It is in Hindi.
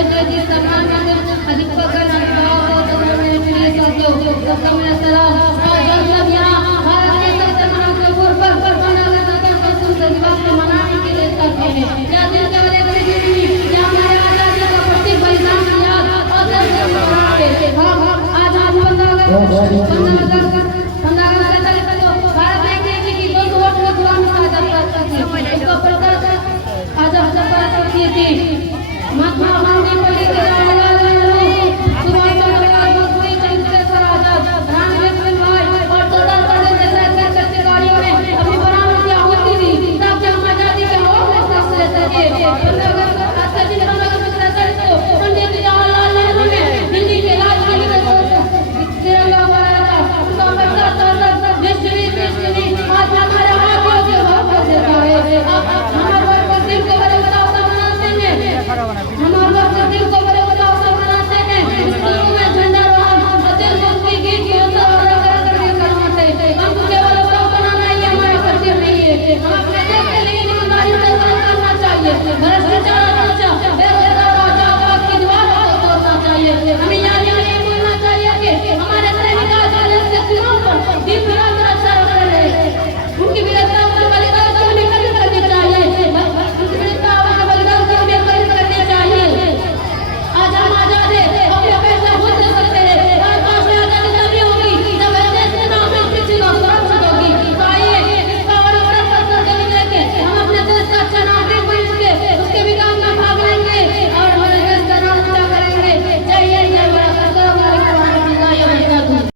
जी सम्मान अधिक पकड़ सलाम सब यहाँ भारत के सबसे महत्वपूर्ण पर्व मनाने के लिए करते हैं। यह दिन क्या हमारे आजादी का प्रतीक बलिदान की याद और आज हम 15 अगस्त भारत एक की 200 वोट में गुलामी का आजाद करती थी। इसको प्रकट आज हम सब थी महात्मा